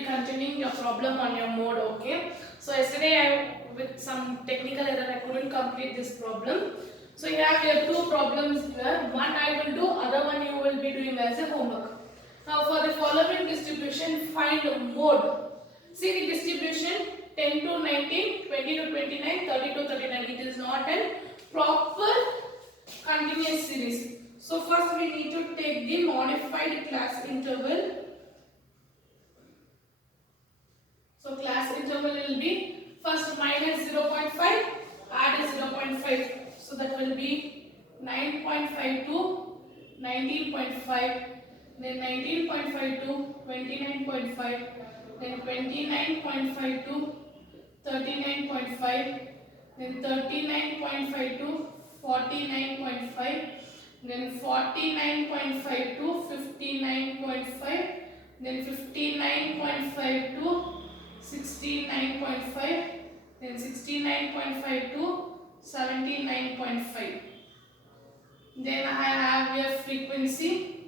be continuing your problem on your mode. Okay, so yesterday I, with some technical error, I couldn't complete this problem. So you have your two problems here. One I will do, other one you will be doing as a homework. Now for the following distribution, find mode. See the distribution 10 to 19, 20 to 29, 30 to 39. It is not a proper continuous series. So first we need to take the modified class interval. So class interval will be first minus 0.5, add 0.5. So that will be 9.5 to 19.5, then 19.5 to 29.5, then 29.5 to 39.5, then 39.5 to 49.5, then 49.5 to 59.5, then 59.5 to 69.5, then 69.5 to 79.5. Then I have your frequency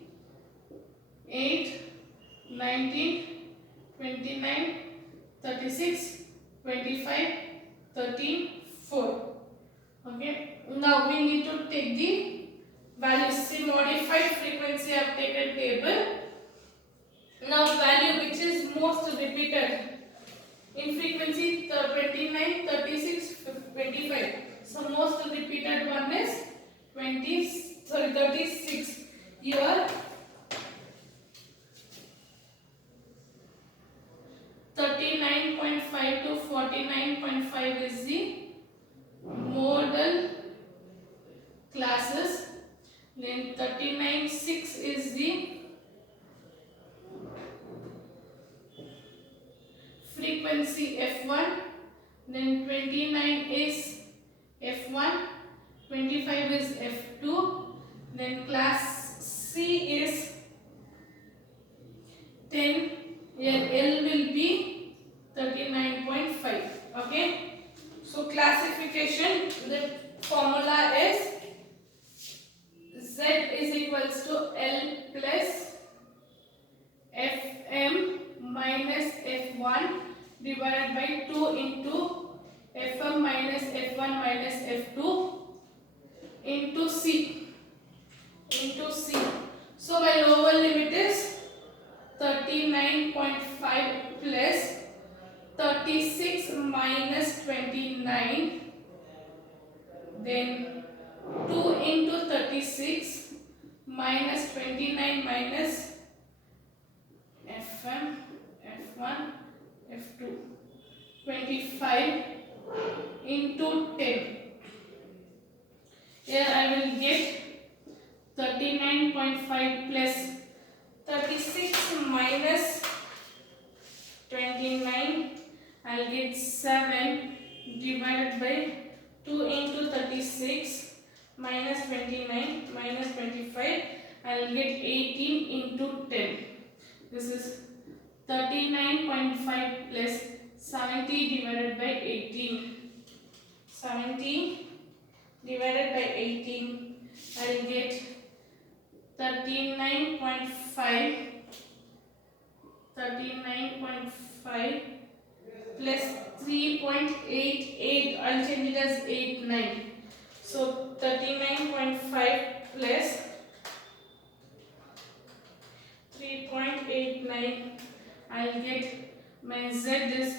8, 19, 29, 36, 25, 13, 4. Okay. Now we need to take the values. See, modified frequency I have taken table. Now value which is most repeated in frequency 29, 36, 25. So most repeated one is 36. Here 39.5 to 49.5 is the modal classes. Then 39.6 is the frequency F1, then 29 is F1, 25 is F2, then class C is 10, here L will be 39.5. Okay, so classification, the formula is Z is equals to L plus Fm minus F1 divided by 2 into Fm minus F1 minus F2 into C. So my lower limit is 39.5 plus 36 minus 29, then 2 into 36 minus 29 minus Fm, F1, F2, 25 into 10. Here I will get 39.5 plus 36 minus 29. I will get 7 divided by 2 into 36 minus 29 minus 25. I will get 18 into 10. This is 39.5 plus 70 divided by 18. 70 divided by 18. I will get 39.5 plus 3.88. I'll change it as 89. So 39.5 plus 3.89. I'll get my Z is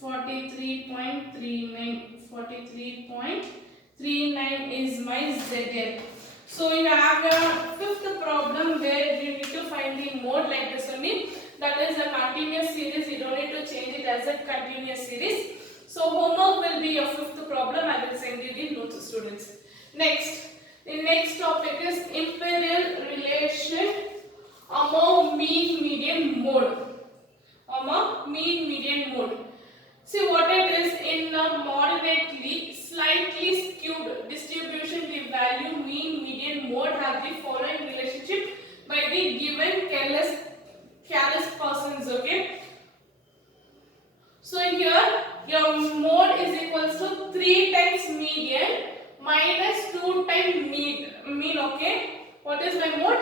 43.39. 43.39 is my ZL. So you have your fifth problem where you need to find the mode like this only. That is a continuous series. You don't need to change it as a continuous series. So homework will be your fifth problem. I will send you the notes, students. Next, the next topic is imperial relation among mean median mode. Among mean median mode. See what it is in a moderately slightly skewed distribution, the value mean median mode have the following relationship by the given careless persons. Okay, so here your mode is equals to 3 times median minus 2 times mean. Okay, what is my mode?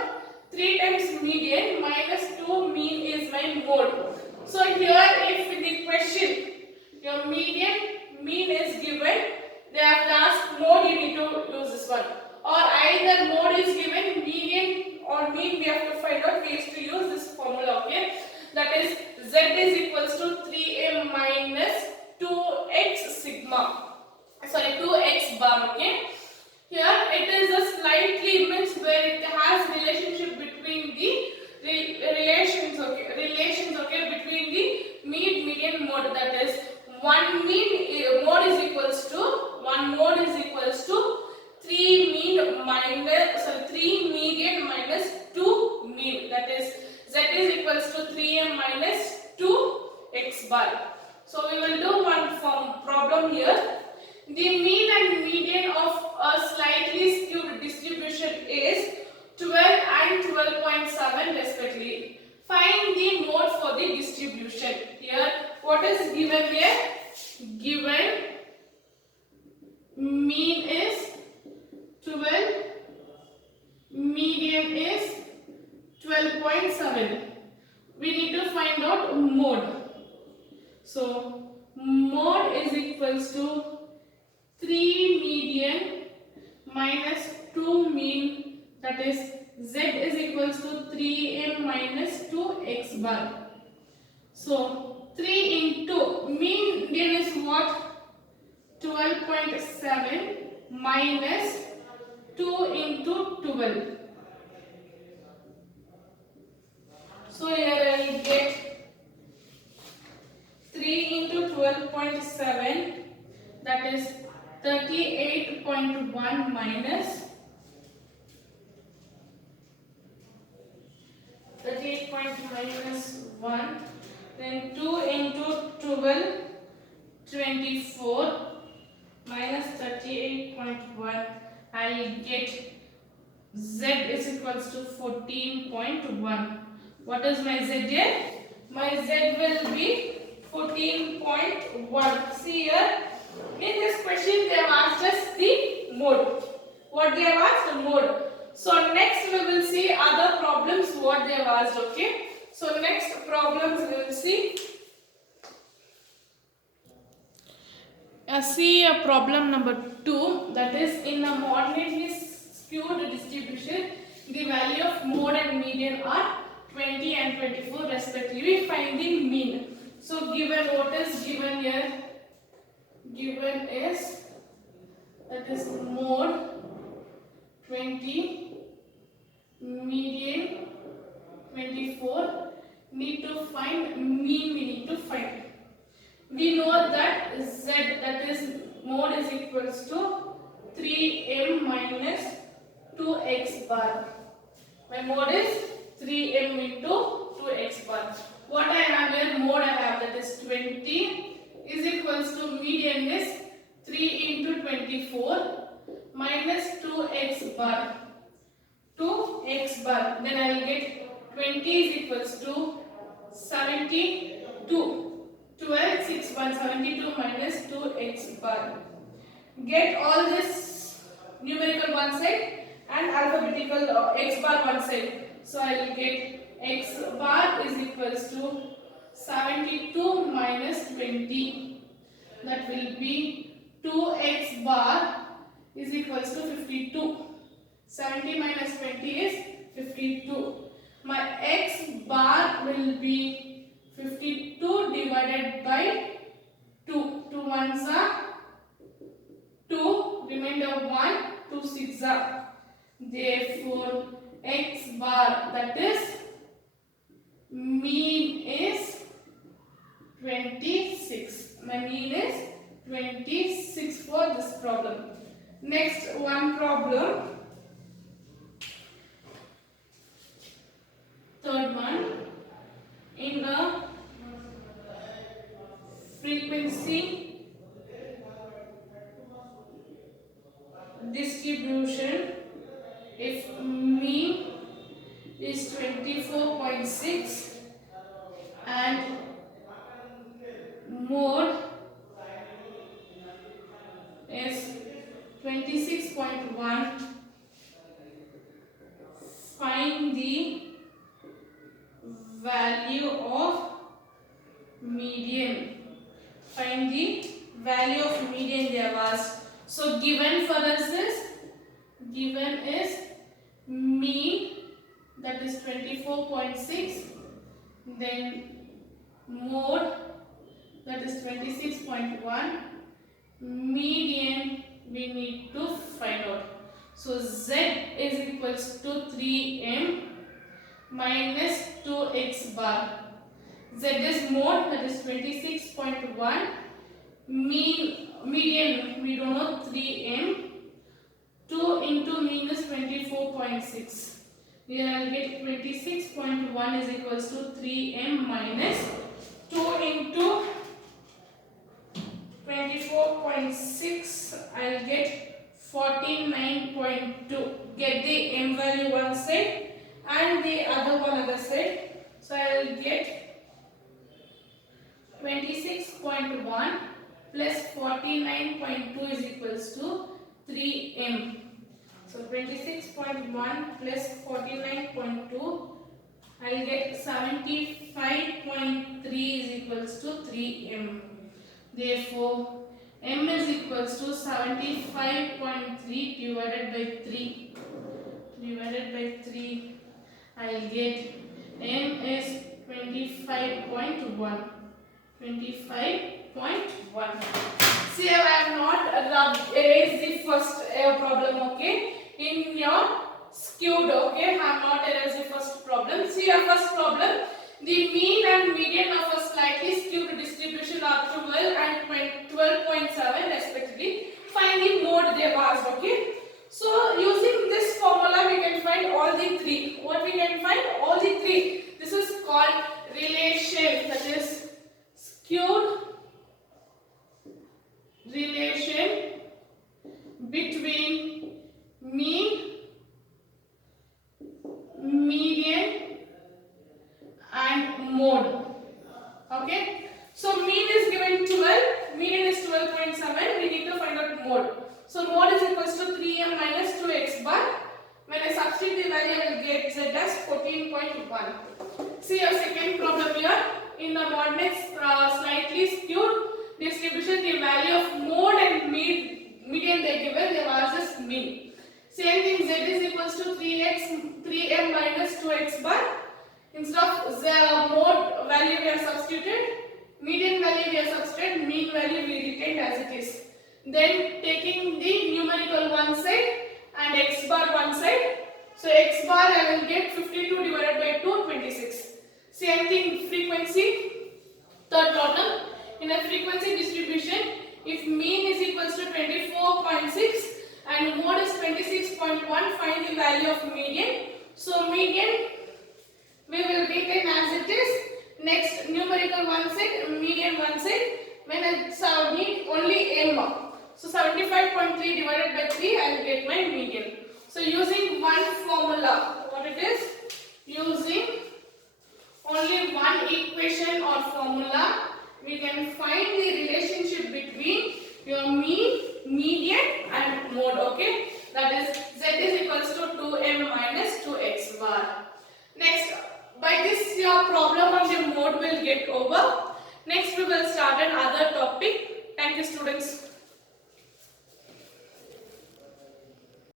3 times median minus 2 mean is my mode. So here if in the question your mean is given, they have asked mode, you need to use this one. Or either mode is given, median or mean we have to find out, we used to use this formula, okay? That is z is equals to 3a minus 2x sigma. Sorry, 2x bar, okay? Here it is a slightly means where it has relationship between the relations, okay, between the mean, median, mode. That is one mode is equals to 3 mean minus 3 median minus 2 mean. That is z is equals to 3m minus 2x bar. So we will do one problem here. The mean and median of a slightly skewed distribution is 12 and 12.7 respectively. Find the mode for the distribution. Here, what is given here? Given mean is 12, median is 12.7. We need to find out mode. So, mode is equals to 3 median minus 2 mean, that is z is equals to 3m minus 2x bar. So 3 into median is what? 12.7 minus 2 into 12. So here I will get 3 into 12.7, that is 38.1 minus 1, then 2 into 12, 24 minus 38.1. I'll get z is equals to 14.1. What is my z here? My z will be 14.1. See here, in this question they have asked us the mode. What they have asked? The mode. So next we will see other problems what they have asked, okay? So next problems we will see. See a problem number 2, that is in a moderately skewed distribution, the value of mode and median are 20 and 24 respectively. Find the mean. So given, what is given here? Given is, that is mode 20, median 24. Need to find mean, we need to find. We know that z, that is mode, is equals to 3m minus 2x bar. My mode is 3m into 2x bar. What I have here, mode I have, that is 20 is equals to median is 3 into 24 minus 2x bar. 2x bar. Then I will get 20 is equals to 72. 12, 6, 1, 72 minus 2x bar. Get all this numerical one side and alphabetical x bar one side. So I will get x bar is equals to 72 minus 20. That will be 2x bar is equals to 52. 70 minus 20 is 52. My x bar will be 52 divided by 2. 2 ones are 2, remainder 1, 2 6 are. Therefore, x bar, that is mean is 26. My mean is 26 for this problem. Next one problem. Third one. In a frequency distribution, if mean is 24.6 and mode is 26.1, find the value of median. Find the value of median they have asked. So given for us is, given is mean, that is 24.6, then mode, that is 26.1, median we need to find out. So z is equals to 3m minus 2x bar. Z is mode, that is 26.1, median we don't know, 3m, 2 into mean is 24.6. Here I will get 26.1 is equals to 3m minus 2 into 24.6. I will get 49.2. Get the m value one side and the other one other side. So I will get 26.1 plus 49.2 is equals to 3m. So 26.1 plus 49.2, I will get 75.3 is equals to 3m. Therefore, m is equals to 75.3 divided by 3. Divided by 3, I will get m is 25.1. 25.1. See, I have not erased the first problem, okay? In your skewed, okay? I have not erased the first problem. See, your first problem, the mean and median of a slightly skewed distribution are 12 and 12.7 respectively. Find the mode they have asked, okay? So, using this formula, we can find all the three. What we can find? All the three. This is called relation, that is skewed relation between mean, median and mode. Okay. So mean is given 12, median is 12.7. We need to find out mode. So mode is equals to 3m minus 2x bar. When I substitute the value, I will get z as 14.1. See your second problem here. In the modernist slightly skewed distribution, the value of mode and median they given, they have asked us mean. Same thing, z is equals to 3m minus 2x bar. Instead of the mode value we have substituted, median value we have substituted, mean value we retained as it is. Then taking the numerical one side and x bar one side. So x bar I will get 52 divided by 2, 26. Same thing, frequency. Third problem, in a frequency distribution, if mean is equals to 24.6 and mode is 26.1, find the value of median. So median we will retain as it is. Next, numerical one side, median one side. When I need only m, so 75.3 divided by 3, I will get my median. So using one formula, what it is? Using only one equation or formula, we can find the relationship between your mean, median and mode, okay? That is z is equals to 2m minus 2x bar. Next, by this your problem on the mode will get over. Next we will start another topic. Thank you students.